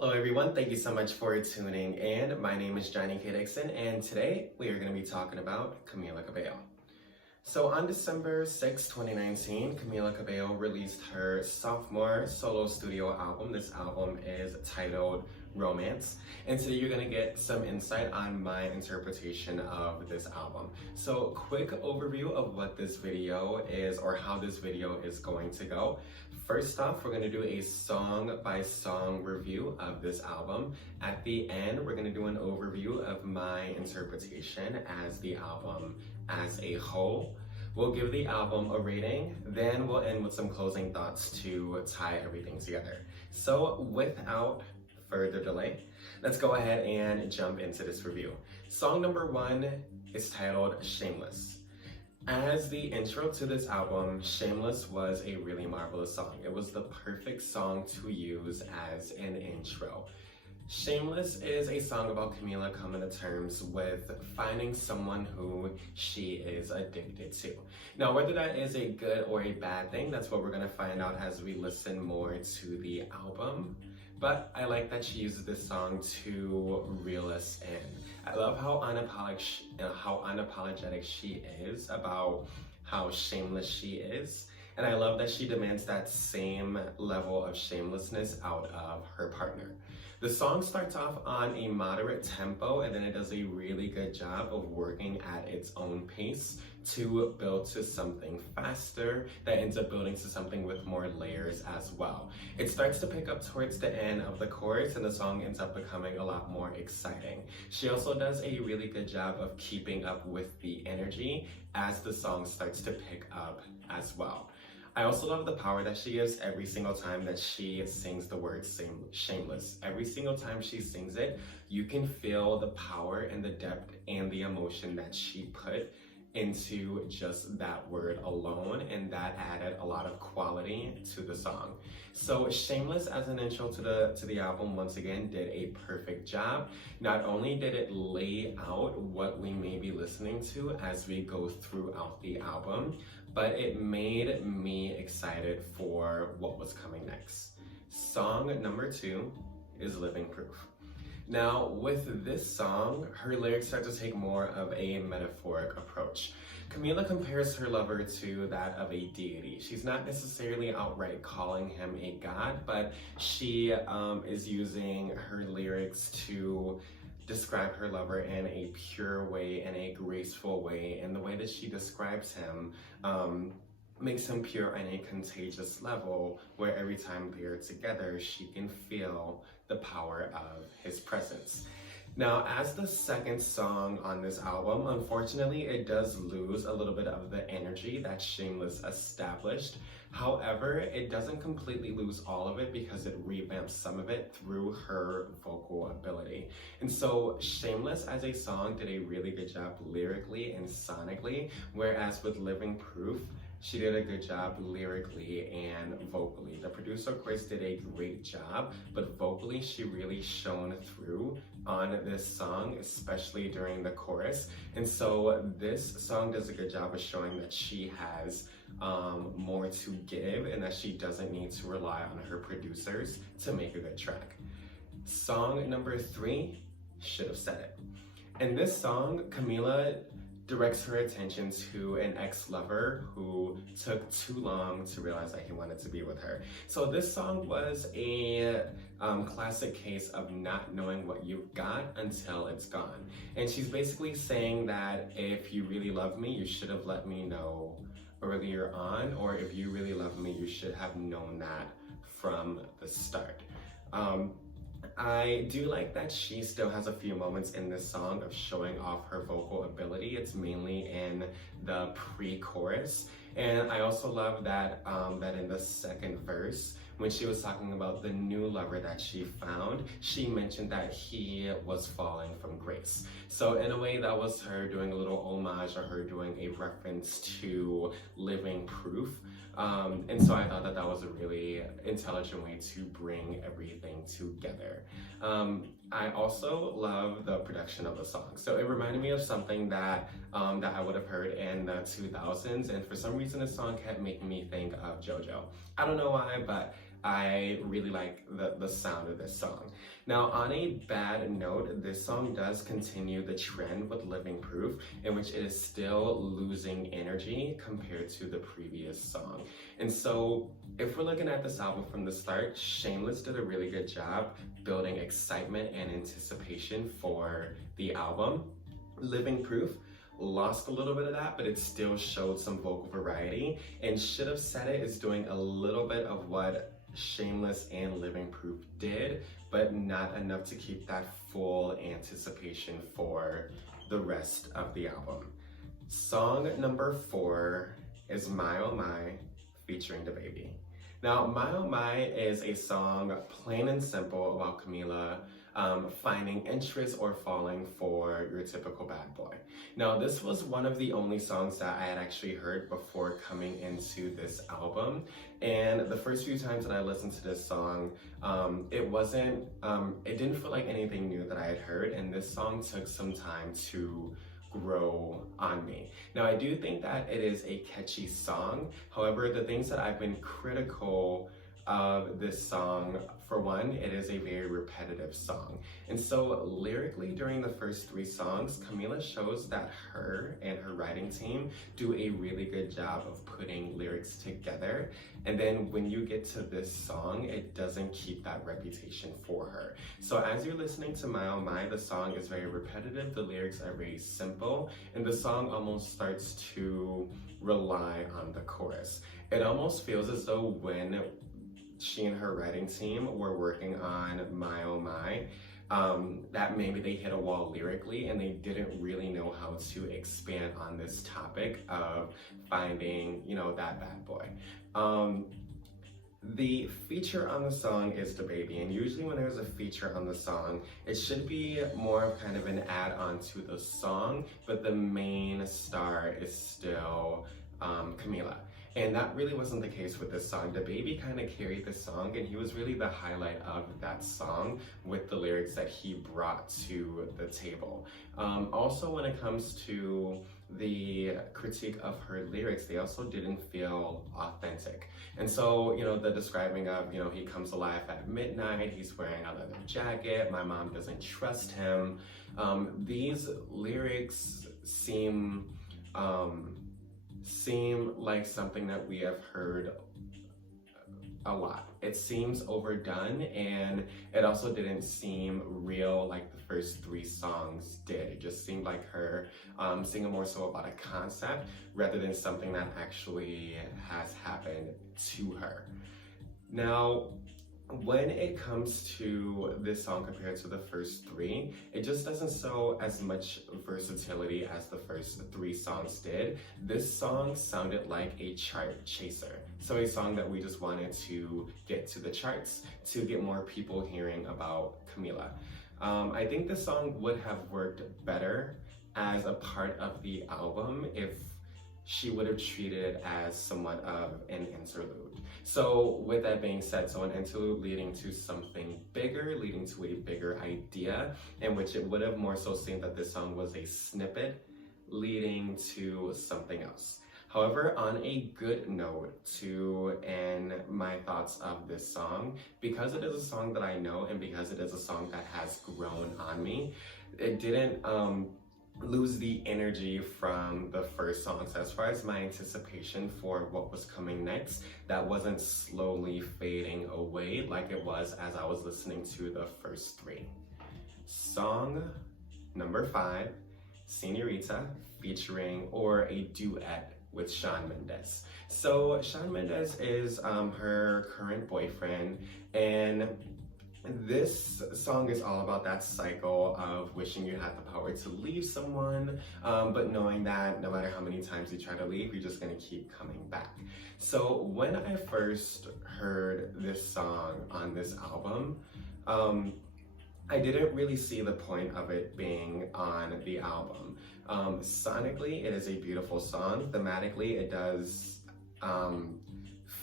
Hello everyone, thank you so much for tuning in. My name is Johnny K. Dixon and today we are going to be talking about Camila Cabello. So on December 6, 2019, Camila Cabello released her sophomore solo studio album. This album is titled Romance, and today you're going to get some insight on my interpretation of this album. So quick overview of what this video is or how this video is going to go. First off, we're going to do a song by song review of this album. At the end, we're going to do an overview of my interpretation as the album as a whole. We'll give the album a rating, then we'll end with some closing thoughts to tie everything together. So without further delay, let's go ahead and jump into this review. Song number 1 is titled Shameless. As the intro to this album, Shameless was a really marvelous song. It was the perfect song to use as an intro. Shameless is a song about Camila coming to terms with finding someone who she is addicted to. Now, whether that is a good or a bad thing, that's what we're going to find out as we listen more to the album. But I like that she uses this song to reel us in. I love how unapologetic she is about how shameless she is. And I love that she demands that same level of shamelessness out of her partner. The song starts off on a moderate tempo, and then it does a really good job of working at its own pace to build to something faster that ends up building to something with more layers as well. It starts to pick up towards the end of the chorus, and the song ends up becoming a lot more exciting. She also does a really good job of keeping up with the energy as the song starts to pick up as well. I also love the power that she gives every single time that she sings the word shameless. Every single time she sings it, you can feel the power and the depth and the emotion that she put into just that word alone, and that added a lot of quality to the song. So Shameless as an intro to the album once again did a perfect job. Not only did it lay out what we may be listening to as we go throughout the album, but it made me excited for what was coming next. Song number 2 is Living Proof. Now, with this song, her lyrics start to take more of a metaphoric approach. Camila compares her lover to that of a deity. She's not necessarily outright calling him a god, but she is using her lyrics to describe her lover in a pure way, in a graceful way, and the way that she describes him makes him pure on a contagious level, where every time they're together, she can feel the power of his presence. Now, as the second song on this album, unfortunately, it does lose a little bit of the energy that Shameless established. However, it doesn't completely lose all of it because it revamps some of it through her vocal ability. And so Shameless as a song did a really good job lyrically and sonically, whereas with Living Proof, she did a good job lyrically and vocally. The producer, of course, did a great job, but vocally she really shone through on this song, especially during the chorus. And so this song does a good job of showing that she has more to give and that she doesn't need to rely on her producers to make a good track. Song number 3, Should Have Said It. In this song, Camila directs her attention to an ex-lover who took too long to realize that he wanted to be with her. So this song was a classic case of not knowing what you've got until it's gone. And she's basically saying that if you really love me, you should have let me know earlier on, or if you really love me, you should have known that from the start. I do like that she still has a few moments in this song of showing off her vocal ability. It's mainly in the pre-chorus. And I also love that that in the second verse, when she was talking about the new lover that she found, she mentioned that he was falling from grace. So in a way, that was her doing a little homage, or her doing a reference to Living Proof. And so I thought that that was a really intelligent way to bring everything together. I also love the production of the song. So it reminded me of something that I would have heard in the 2000s, and for some reason this song kept making me think of JoJo. I don't know why, but I really like the sound of this song. Now, on a bad note, this song does continue the trend with Living Proof, in which it is still losing energy compared to the previous song. And so, if we're looking at this album from the start, Shameless did a really good job building excitement and anticipation for the album. Living Proof lost a little bit of that, but it still showed some vocal variety, and Should Have Said It is doing a little bit of what Shameless and Living Proof did, but not enough to keep that full anticipation for the rest of the album. Song number 4 is My Oh My featuring DaBaby. Now, My Oh My is a song plain and simple about Camila finding interest or falling for your typical bad boy. Now, this was one of the only songs that I had actually heard before coming into this album. And the first few times that I listened to this song, it didn't feel like anything new that I had heard. And this song took some time to grow on me. Now, I do think that it is a catchy song. However, the things that I've been critical of this song, for one, it is a very repetitive song. And so lyrically, during the first 3 songs, Camila shows that her and her writing team do a really good job of putting lyrics together. And then when you get to this song, it doesn't keep that reputation for her. So as you're listening to My Oh My, the song is very repetitive, the lyrics are very simple, and the song almost starts to rely on the chorus. It almost feels as though when she and her writing team were working on My Oh My, that maybe they hit a wall lyrically and they didn't really know how to expand on this topic of finding, that bad boy. The feature on the song is DaBaby, and usually when there's a feature on the song, it should be more of kind of an add-on to the song, but the main star is still Camila. And that really wasn't the case with this song. DaBaby kind of carried the song, and he was really the highlight of that song with the lyrics that he brought to the table. Also, when it comes to the critique of her lyrics, they also didn't feel authentic. And so, the describing of, he comes alive at midnight, he's wearing a leather jacket, my mom doesn't trust him. These lyrics seem like something that we have heard a lot. It seems overdone, and it also didn't seem real like the first 3 songs did. It just seemed like her singing more so about a concept rather than something that actually has happened to her. Now, when it comes to this song compared to the first 3, it just doesn't show as much versatility as the first 3 songs did. This song sounded like a chart chaser. So a song that we just wanted to get to the charts to get more people hearing about Camila. I think this song would have worked better as a part of the album if she would have treated it as somewhat of an interlude. So with that being said, so an interlude leading to something bigger, leading to a bigger idea, in which it would have more so seemed that this song was a snippet leading to something else. However, on a good note to end my thoughts of this song, because it is a song that I know and because it is a song that has grown on me, it didn't lose the energy from the first song. So as far as my anticipation for what was coming next, that wasn't slowly fading away like it was as I was listening to the first 3. Song number 5, Señorita, featuring or a duet with Shawn Mendes. So Shawn Mendes is her current boyfriend, and this song is all about that cycle of wishing you had the power to leave someone, but knowing that no matter how many times you try to leave, you're just gonna keep coming back. So when I first heard this song on this album, I didn't really see the point of it being on the album. Sonically, it is a beautiful song. Thematically, it does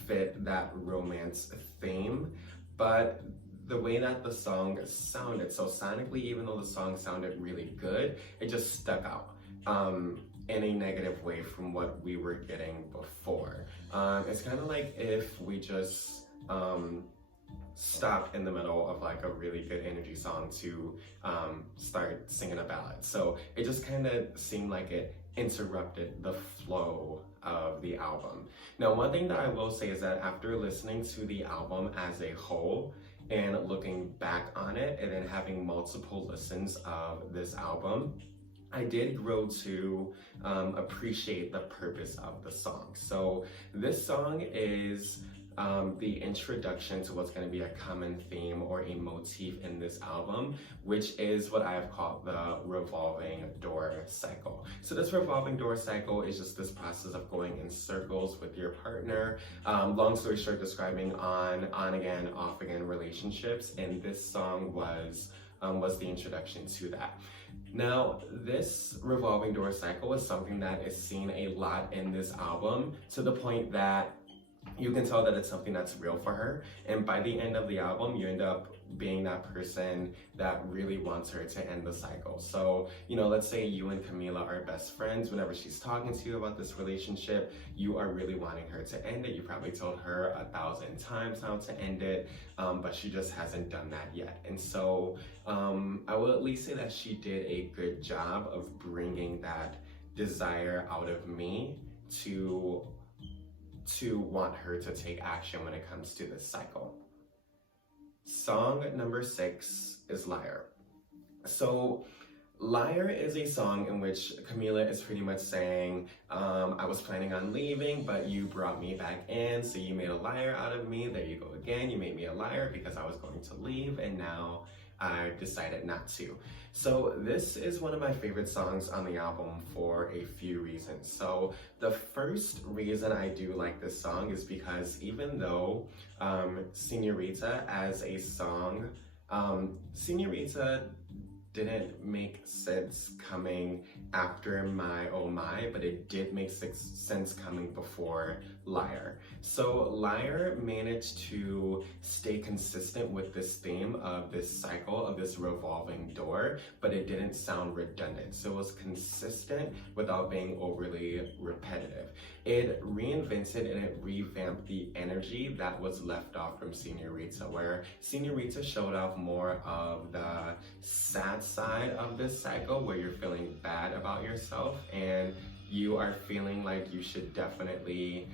fit that romance theme, but the way that the song sounded, so sonically, even though the song sounded really good, it just stuck out in a negative way from what we were getting before. It's kind of like if we just stop in the middle of like a really good energy song to start singing a ballad. So it just kind of seemed like it interrupted the flow of the album. Now, one thing that I will say is that after listening to the album as a whole and looking back on it and then having multiple listens of this album, I did grow to appreciate the purpose of the song. So this song is the introduction to what's going to be a common theme or a motif in this album, which is what I have called the revolving door cycle. So this revolving door cycle is just this process of going in circles with your partner. Long story short, describing on again, off again relationships, and this song was the introduction to that. Now, this revolving door cycle is something that is seen a lot in this album, to the point that you can tell that it's something that's real for her. And by the end of the album, you end up being that person that really wants her to end the cycle. So, you know, let's say you and Camila are best friends. Whenever she's talking to you about this relationship, you are really wanting her to end it. You probably told her 1,000 times how to end it, but she just hasn't done that yet. And so I will at least say that she did a good job of bringing that desire out of me to want her to take action when it comes to this cycle. Song number 6 is Liar. So Liar is a song in which Camila is pretty much saying, I was planning on leaving, but you brought me back in, so you made a liar out of me. There you go again. You made me a liar because I was going to leave, and now I decided not to. So this is one of my favorite songs on the album for a few reasons. So the first reason I do like this song is because even though Señorita as a song, Señorita didn't make sense coming after My Oh My, but it did make sense coming before Liar. So Liar managed to stay consistent with this theme of this cycle of this revolving door, but it didn't sound redundant. So it was consistent without being overly repetitive. It reinvented and it revamped the energy that was left off from Señorita, where Señorita showed off more of the sad side of this cycle, where you're feeling bad about yourself and you are feeling like you should definitely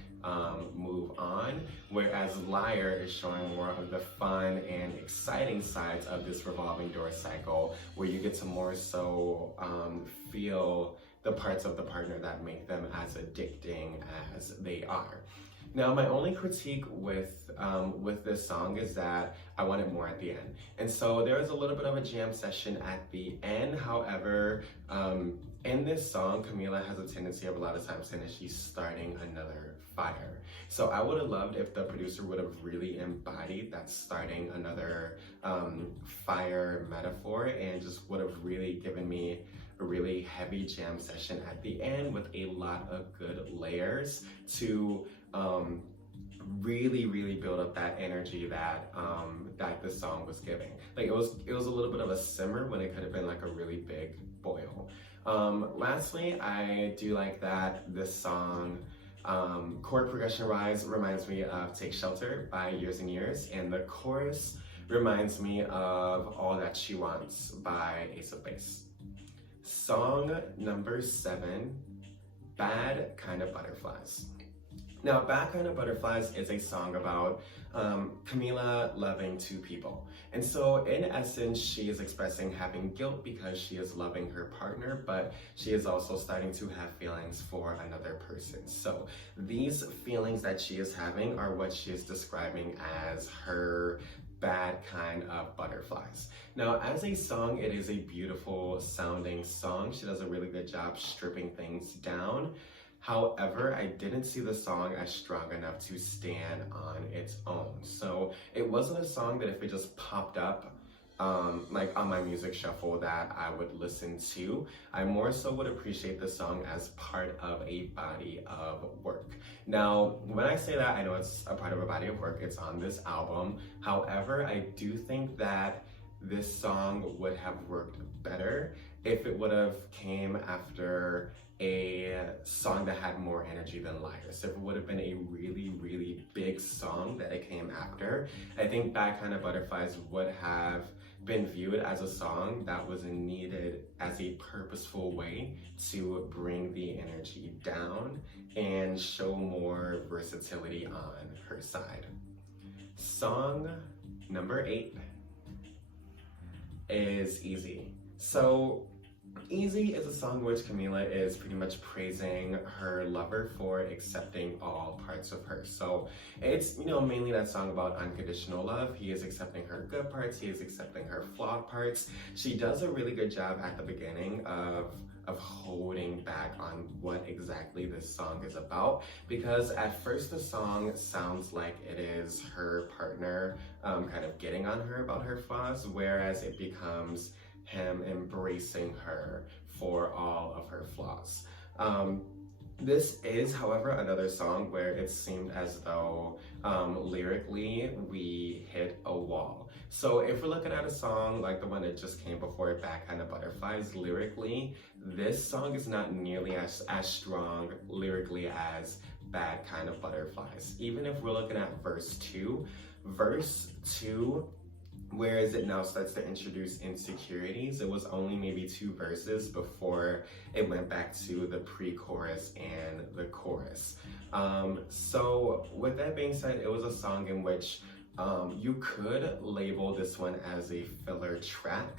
move on, whereas Liar is showing more of the fun and exciting sides of this revolving door cycle, where you get to more so feel the parts of the partner that make them as addicting as they are. Now, my only critique with this song is that I wanted more at the end. And so there is a little bit of a jam session at the end. However, in this song, Camila has a tendency of a lot of times saying that she's starting another fire. So I would have loved if the producer would have really embodied that starting another fire metaphor, and just would have really given me a really heavy jam session at the end with a lot of good layers to really build up that energy that that the song was giving. Like it was a little bit of a simmer when it could have been like a really big boil. Lastly, I do like that this song chord progression wise reminds me of Take Shelter by Years and Years, and the chorus reminds me of All That She Wants by Ace of Base. Song number 7, Bad Kind of Butterflies. Now, Bad Kind of Butterflies is a song about Camila loving two people. And so in essence, she is expressing having guilt because she is loving her partner, but she is also starting to have feelings for another person. So these feelings that she is having are what she is describing as her bad kind of butterflies. Now, as a song, it is a beautiful sounding song. She does a really good job stripping things down. However, I didn't see the song as strong enough to stand on its own. So it wasn't a song that if it just popped up like on my music shuffle that I would listen to. I more so would appreciate the song as part of a body of work. Now, when I say that, I know it's a part of a body of work. It's on this album. However, I do think that this song would have worked better if it would have came after a song that had more energy than Liars. If it would have been a really, really big song that it came after, I think Bad Kind of Butterflies would have been viewed as a song that was needed as a purposeful way to bring the energy down and show more versatility on her side. Song number 8 is Easy. So Easy is a song in which Camila is pretty much praising her lover for accepting all parts of her. So it's, mainly that song about unconditional love. He is accepting her good parts, he is accepting her flawed parts. She does a really good job at the beginning of holding back on what exactly this song is about, because at first the song sounds like it is her partner kind of getting on her about her flaws, whereas it becomes him embracing her for all of her flaws. This is, however, another song where it seemed as though lyrically we hit a wall. So if we're looking at a song like the one that just came before it, Bad Kind of Butterflies, lyrically, this song is not nearly as strong lyrically as Bad Kind of Butterflies. Even if we're looking at verse 2, whereas it now starts to introduce insecurities, it was only maybe 2 verses before it went back to the pre-chorus and the chorus. So with that being said, it was a song in which you could label this one as a filler track,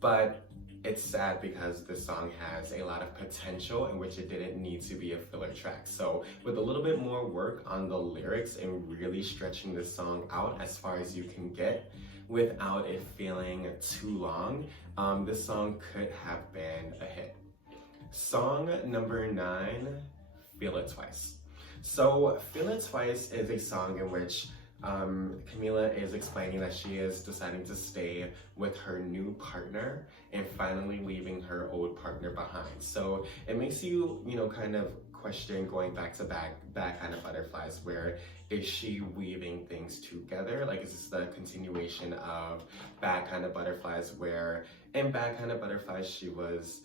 but it's sad because this song has a lot of potential in which it didn't need to be a filler track. So with a little bit more work on the lyrics and really stretching this song out as far as you can get without it feeling too long, this song could have been a hit. Song number 9, Feel It Twice. So Feel It Twice is a song in which Camila is explaining that she is deciding to stay with her new partner and finally leaving her old partner behind. So it makes you, kind of question going back to Bad Kind of Butterflies, where is she weaving things together? Like, is this the continuation of Bad Kind of Butterflies, where in Bad Kind of Butterflies she was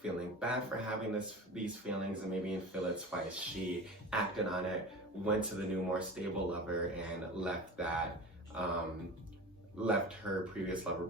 feeling bad for having these feelings, and maybe in Feel It Twice she acted on it, went to the new, more stable lover, and left her previous lover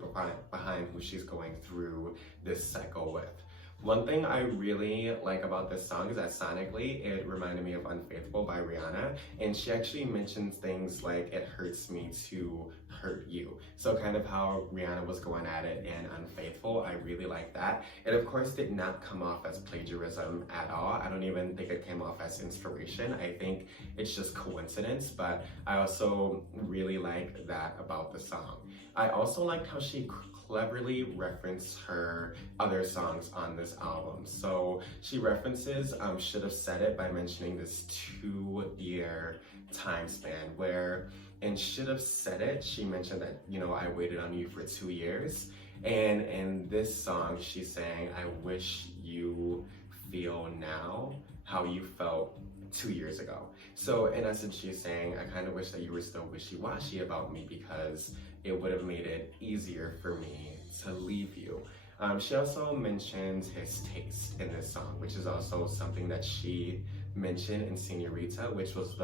behind, who she's going through this cycle with. One thing I really like about this song is that sonically it reminded me of Unfaithful by Rihanna, and she actually mentions things like, it hurts me to hurt you. So kind of how Rihanna was going at it in Unfaithful, I really like that. It of course did not come off as plagiarism at all. I don't even think it came off as inspiration. I think it's just coincidence, but I also really like that about the song. I also liked how she cleverly referenced her other songs on this album. So she references Should Have Said It by mentioning this 2-year time span, where in Should Have Said It, she mentioned that, I waited on you for 2 years. And in this song, she's saying, I wish you feel now how you felt 2 years ago. So in essence, she's saying, I kind of wish that you were still wishy-washy about me, because it would have made it easier for me to leave you. She also mentions his taste in this song, which is also something that she mentioned in Senorita, which was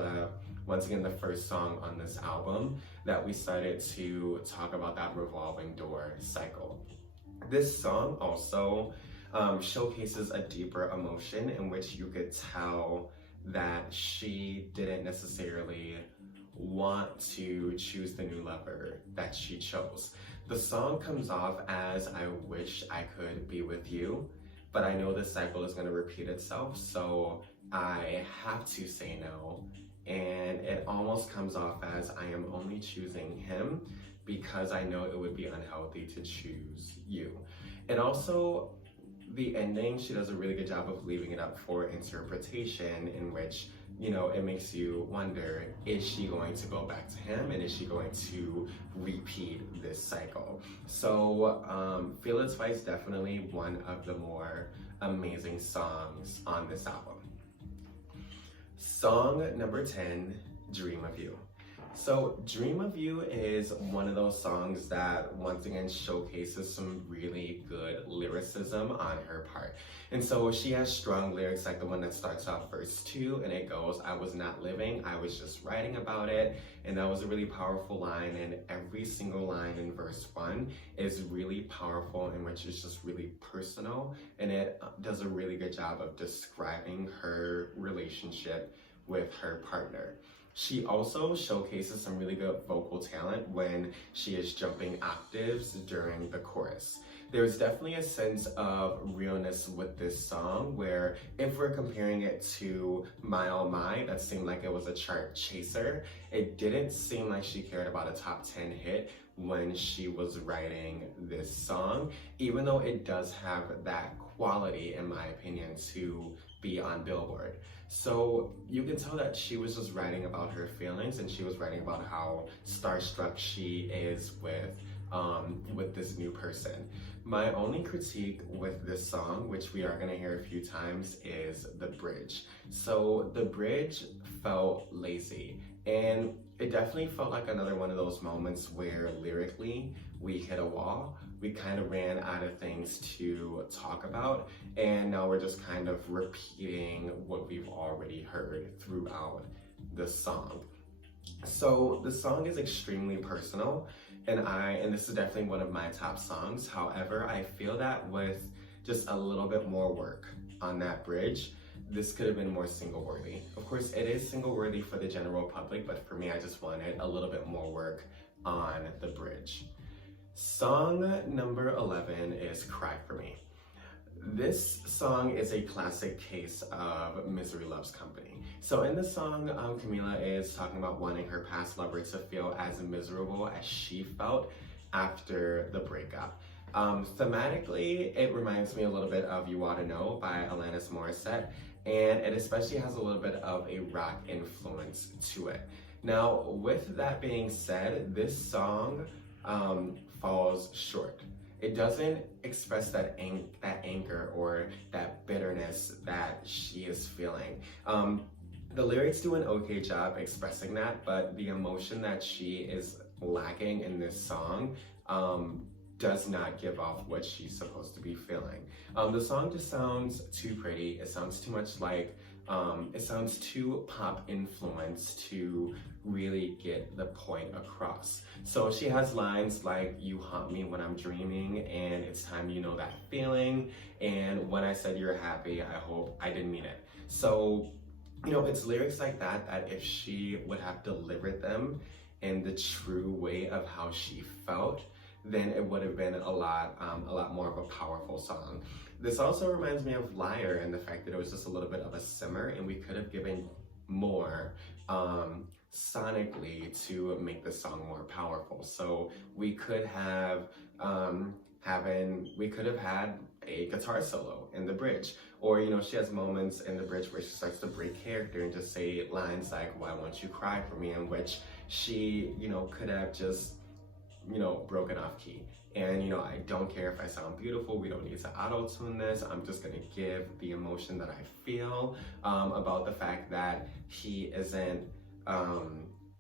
once again the first song on this album that we started to talk about that revolving door cycle. This song also showcases a deeper emotion in which you could tell that she didn't necessarily want to choose the new lover that she chose. The song comes off as, I wish I could be with you, but I know this cycle is going to repeat itself, so I have to say no. And it almost comes off as, I am only choosing him because I know it would be unhealthy to choose you. And also, the ending, she does a really good job of leaving it up for interpretation, in which, it makes you wonder, is she going to go back to him, and is she going to repeat this cycle? So Feel It Twice, definitely one of the more amazing songs on this album. Song number 10, Dream of You. So, Dream of You is one of those songs that once again showcases some really good lyricism on her part. And so she has strong lyrics like the one that starts off verse 2 and it goes, "I was not living, I was just writing about it." And that was a really powerful line, and every single line in verse 1 is really powerful, in which is just really personal, and it does a really good job of describing her relationship with her partner. She also showcases some really good vocal talent when she is jumping octaves during the chorus. There's definitely a sense of realness with this song where if we're comparing it to My Oh My, that seemed like it was a chart chaser. It didn't seem like she cared about a top 10 hit when she was writing this song, even though it does have that quality, in my opinion, to be on Billboard. So you can tell that she was just writing about her feelings, and she was writing about how starstruck she is with this new person. My only critique with this song, which we are going to hear a few times, is the bridge. So the bridge felt lazy, and it definitely felt like another one of those moments where lyrically we hit a wall. We kind of ran out of things to talk about, and now we're just kind of repeating what we've already heard throughout the song. So the song is extremely personal, and this is definitely one of my top songs. However, I feel that with just a little bit more work on that bridge, this could have been more single worthy. Of course, it is single worthy for the general public, but for me, I just wanted a little bit more work on the bridge. Song number 11 is Cry For Me. This song is a classic case of misery loves company. So in the song, Camila is talking about wanting her past lover to feel as miserable as she felt after the breakup. Thematically, it reminds me a little bit of You Oughta Know by Alanis Morissette, and it especially has a little bit of a rock influence to it. Now, with that being said, this song falls short. It doesn't express that anger or that bitterness that she is feeling. The lyrics do an okay job expressing that, but the emotion that she is lacking in this song does not give off what she's supposed to be feeling. The song just sounds too pretty. It sounds too much like, it sounds too pop influenced to really get the point across. So she has lines like, "You haunt me when I'm dreaming," and "It's time you know that feeling," and "When I said you're happy, I hope I didn't mean it." So, you know, it's lyrics like that that if she would have delivered them in the true way of how she felt, then it would have been a lot more of a powerful song. This also reminds me of Liar and the fact that it was just a little bit of a simmer, and we could have given more sonically to make the song more powerful. So we could have had a guitar solo in the bridge, or you know, she has moments in the bridge where she starts to break character and just say lines like, "Why won't you cry for me?" in which she, you know, could have just, you know, broken off key. And, you know, I don't care if I sound beautiful. We don't need to auto-tune this. I'm just going to give the emotion that I feel about the fact that he isn't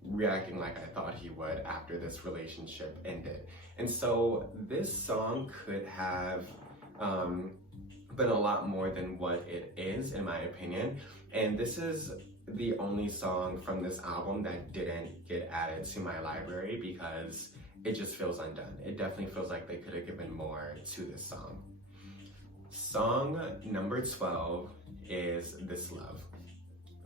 reacting like I thought he would after this relationship ended. And so this song could have been a lot more than what it is, in my opinion. And this is the only song from this album that didn't get added to my library because it just feels undone. It definitely feels like they could have given more to this song. Song number 12 is This Love.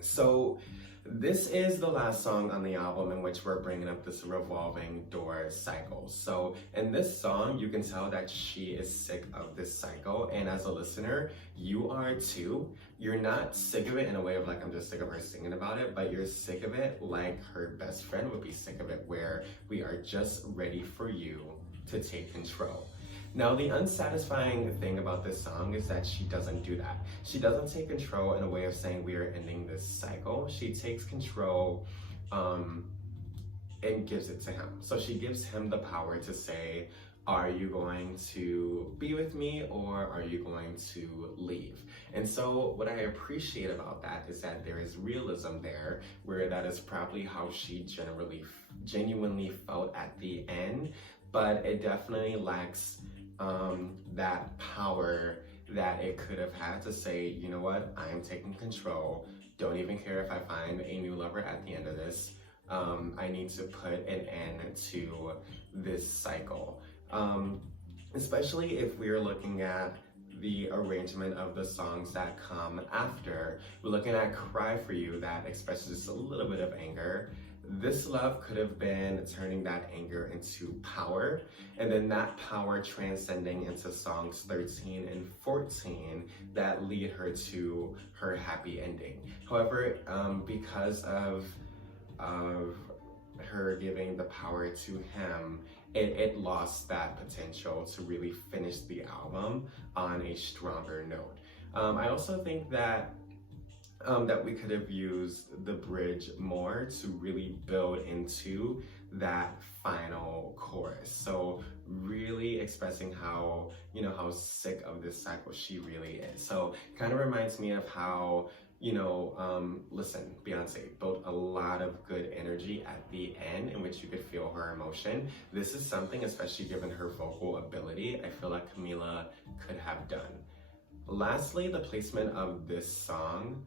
So this is the last song on the album in which we're bringing up this revolving door cycle. So in this song, you can tell that she is sick of this cycle. And as a listener, you are too. You're not sick of it in a way of like, I'm just sick of her singing about it, but you're sick of it like her best friend would be sick of it, where we are just ready for you to take control. Now, the unsatisfying thing about this song is that she doesn't do that. She doesn't take control in a way of saying we are ending this cycle. She takes control and gives it to him. So she gives him the power to say, Are you going to be with me or are you going to leave? And so what I appreciate about that is that there is realism there, where that is probably how she genuinely felt at the end, but it definitely lacks that power that it could have had to say, you know what, I am taking control. Don't even care if I find a new lover at the end of this. I need to put an end to this cycle. Especially if we're looking at the arrangement of the songs that come after. We're looking at Cry For You, that expresses just a little bit of anger. This love could have been turning that anger into power, and then that power transcending into songs 13 and 14 that lead her to her happy ending. However, because of her giving the power to him, it lost that potential to really finish the album on a stronger note. I also think that that we could have used the bridge more to really build into that final chorus. So really expressing how, how sick of this cycle she really is. So kind of reminds me of how, listen, Beyonce built a lot of good energy at the end in which you could feel her emotion. This is something, especially given her vocal ability, I feel like Camila could have done. Lastly, the placement of this song,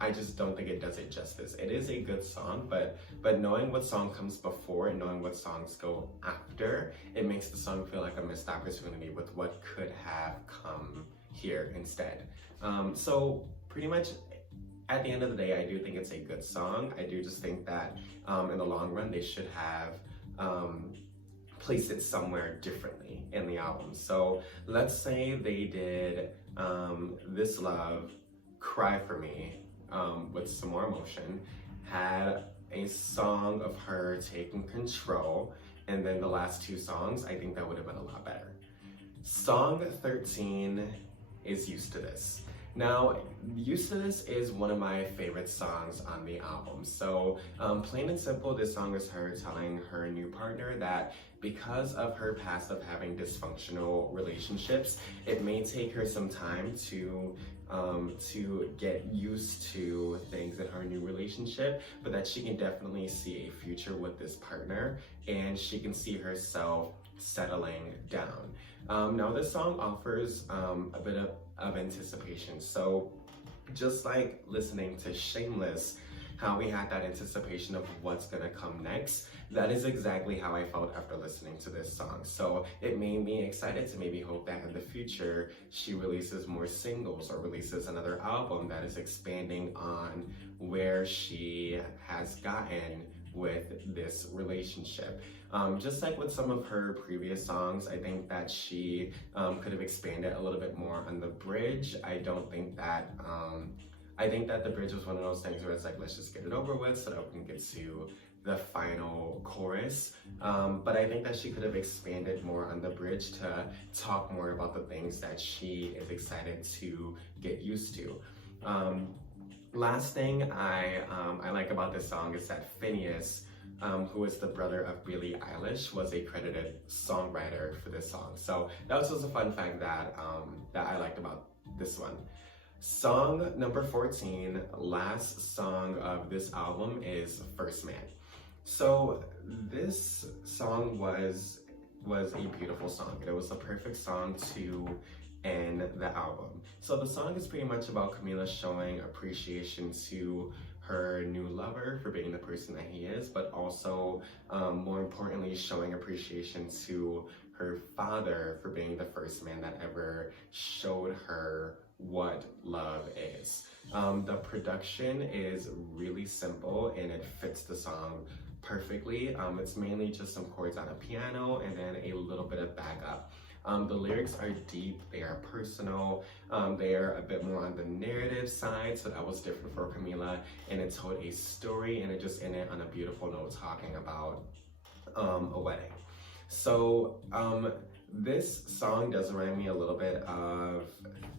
I just don't think it does it justice. It is a good song, but knowing what song comes before and knowing what songs go after, it makes the song feel like a missed opportunity with what could have come here instead. So pretty much at the end of the day, I do think it's a good song. I do just think that in the long run, they should have placed it somewhere differently in the album. So let's say they did This Love, Cry For Me, with some more emotion, had a song of her taking control, and then the last two songs, I think that would have been a lot better. Song 13 is Used to This. Now, Used to This is one of my favorite songs on the album. So, plain and simple, this song is her telling her new partner that because of her past of having dysfunctional relationships, it may take her some time to get used to things in her new relationship, but that she can definitely see a future with this partner and she can see herself settling down. Now this song offers a bit of anticipation. So just like listening to Shameless, how we had that anticipation of what's gonna come next, that is exactly how I felt after listening to this song. So it made me excited to maybe hope that in the future she releases more singles or releases another album that is expanding on where she has gotten with this relationship. Just like with some of her previous songs, I think that she could have expanded a little bit more on the bridge. I think that the bridge was one of those things where it's like, let's just get it over with so that we can get to the final chorus. But I think that she could have expanded more on the bridge to talk more about the things that she is excited to get used to. Last thing I like about this song is that Phineas, who is the brother of Billie Eilish, was a credited songwriter for this song. So that was just a fun fact that I liked about this one. Song number 14, last song of this album, is First Man. So this song was a beautiful song. It was the perfect song to end the album. So the song is pretty much about Camila showing appreciation to her new lover for being the person that he is, but also more importantly, showing appreciation to her father for being the first man that ever showed her what love is. The production is really simple and it fits the song perfectly. It's mainly just some chords on a piano and then a little bit of backup. The lyrics are deep, they are personal, they are a bit more on the narrative side, so that was different for Camila, and it told a story and it just ended on a beautiful note talking about a wedding. So This song does remind me a little bit of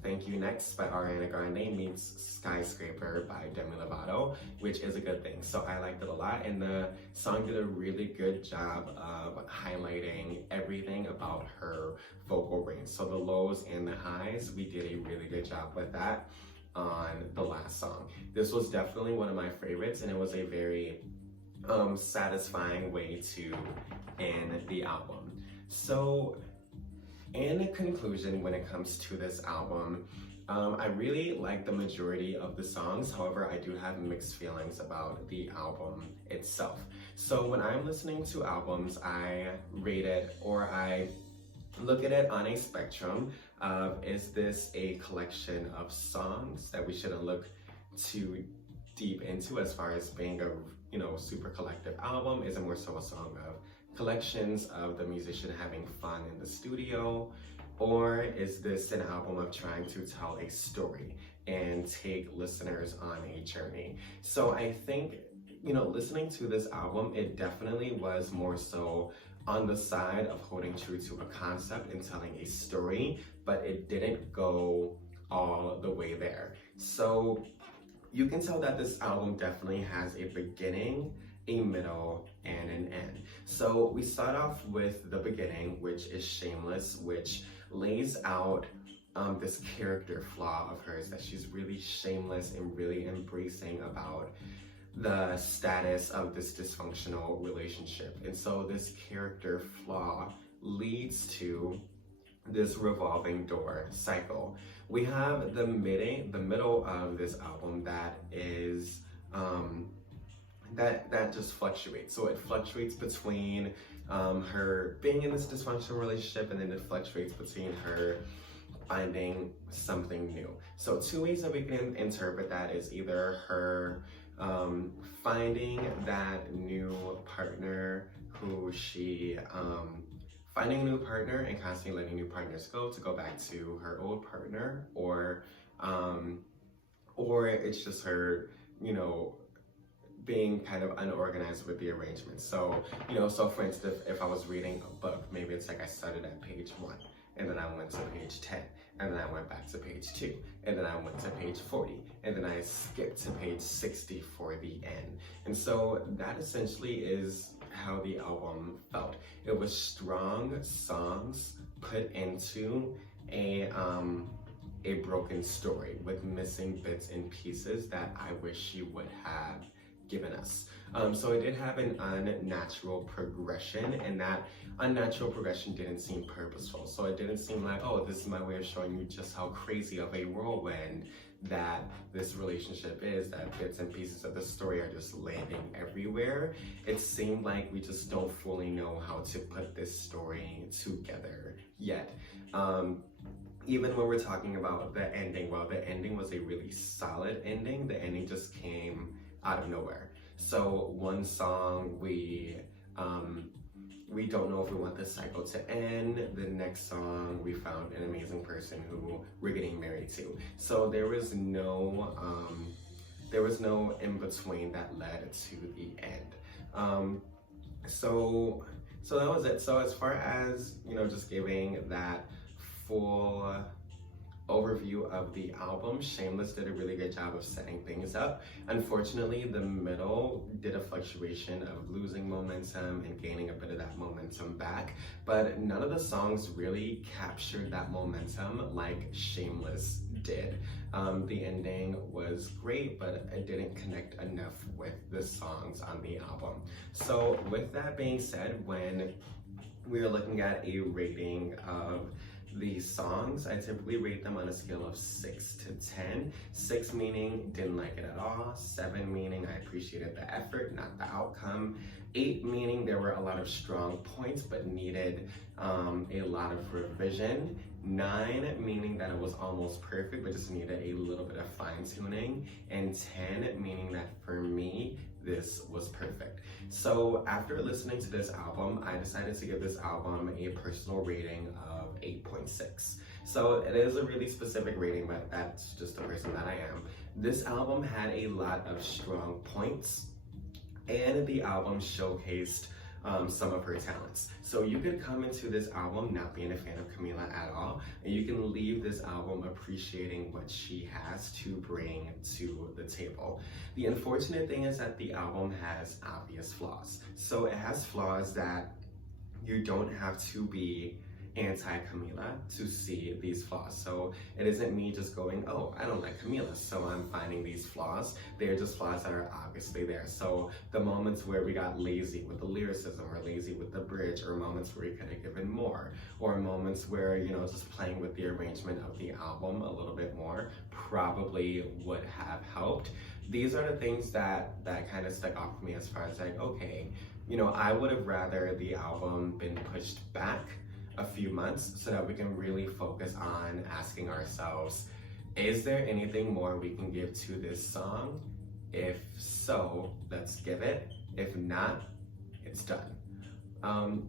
Thank You Next by Ariana Grande meets Skyscraper by Demi Lovato, which is a good thing. So I liked it a lot, and the song did a really good job of highlighting everything about her vocal range. So the lows and the highs, we did a really good job with that on the last song. This was definitely one of my favorites, and it was a very satisfying way to end the album. So in conclusion, when it comes to this album, I really like the majority of the songs. However, I do have mixed feelings about the album itself. So when I'm listening to albums, I rate it, or I look at it on a spectrum of, is this a collection of songs that we shouldn't look too deep into as far as being a super collective album? Is it more so a song of collections of the musician having fun in the studio? Or is this an album of trying to tell a story and take listeners on a journey? So I think, listening to this album, it definitely was more so on the side of holding true to a concept and telling a story, but it didn't go all the way there. So you can tell that this album definitely has a beginning, a middle, and an end. So we start off with the beginning, which is Shameless, which lays out this character flaw of hers, that she's really shameless and really embracing about the status of this dysfunctional relationship. And so this character flaw leads to this revolving door cycle. We have the middle of this album that is that just fluctuates. So it fluctuates between her being in this dysfunctional relationship, and then it fluctuates between her finding something new. So two ways that we can interpret that is either her finding that new partner who she finding a new partner and constantly letting new partners go to go back to her old partner, or it's just her, being kind of unorganized with the arrangements. So, so for instance, if I was reading a book, maybe it's like I started at page 1, and then I went to page 10, and then I went back to page 2, and then I went to page 40, and then I skipped to page 60 for the end. And so that essentially is how the album felt. It was strong songs put into a broken story with missing bits and pieces that I wish she would have given us. So it did have an unnatural progression, and that unnatural progression didn't seem purposeful. So it didn't seem like, oh, this is my way of showing you just how crazy of a whirlwind that this relationship is, that bits and pieces of the story are just landing everywhere. It seemed like we just don't fully know how to put this story together yet. Even when we're talking about the ending, while the ending was a really solid ending, the ending just came out of nowhere. So one song, we don't know if we want this cycle to end. The next song, we found an amazing person who we're getting married to. So there was no in between that led to the end. So that was it. So as far as, just giving that full overview of the album, Shameless did a really good job of setting things up. Unfortunately, the middle did a fluctuation of losing momentum and gaining a bit of that momentum back, but none of the songs really captured that momentum like Shameless did. The ending was great, but it didn't connect enough with the songs on the album. So with that being said, when we are looking at a rating of these songs, I typically rate them on a scale of 6 to 10. 6 meaning didn't like it at all. 7 meaning I appreciated the effort, not the outcome. 8 meaning there were a lot of strong points but needed a lot of revision. 9 meaning that it was almost perfect but just needed a little bit of fine tuning. And 10 meaning that for me, this was perfect. So after listening to this album, I decided to give this album a personal rating of 8.6. So it is a really specific rating, but that's just the person that I am. This album had a lot of strong points, and the album showcased some of her talents. So you could come into this album not being a fan of Camila at all, and you can leave this album appreciating what she has to bring to the table. The unfortunate thing is that the album has obvious flaws. So it has flaws that you don't have to be anti-Camila to see these flaws. So it isn't me just going, oh, I don't like Camila, so I'm finding these flaws. They're just flaws that are obviously there. So the moments where we got lazy with the lyricism, or lazy with the bridge, or moments where we could have given more, or moments where, you know, just playing with the arrangement of the album a little bit more probably would have helped. These are the things that kind of stuck off me as far as like, okay, you know, I would have rather the album been pushed back a few months so that we can really focus on asking ourselves, is there anything more we can give to this song? If so, let's give it. If not, it's done.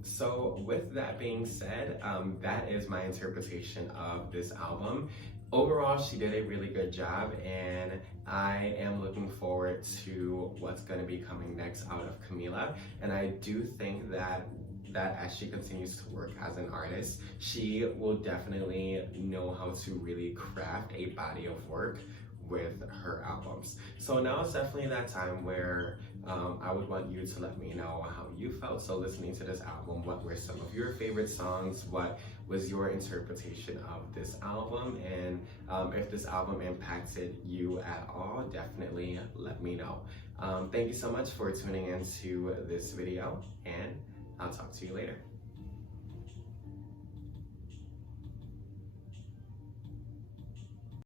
So with that being said, that is my interpretation of this album. Overall, she did a really good job, and I am looking forward to what's going to be coming next out of Camila. And I do think that as she continues to work as an artist, she will definitely know how to really craft a body of work with her albums. So now it's definitely that time where I would want you to let me know how you felt. So listening to this album, what were some of your favorite songs? What was your interpretation of this album? And if this album impacted you at all, definitely let me know. Thank you so much for tuning into this video, and I'll talk to you later.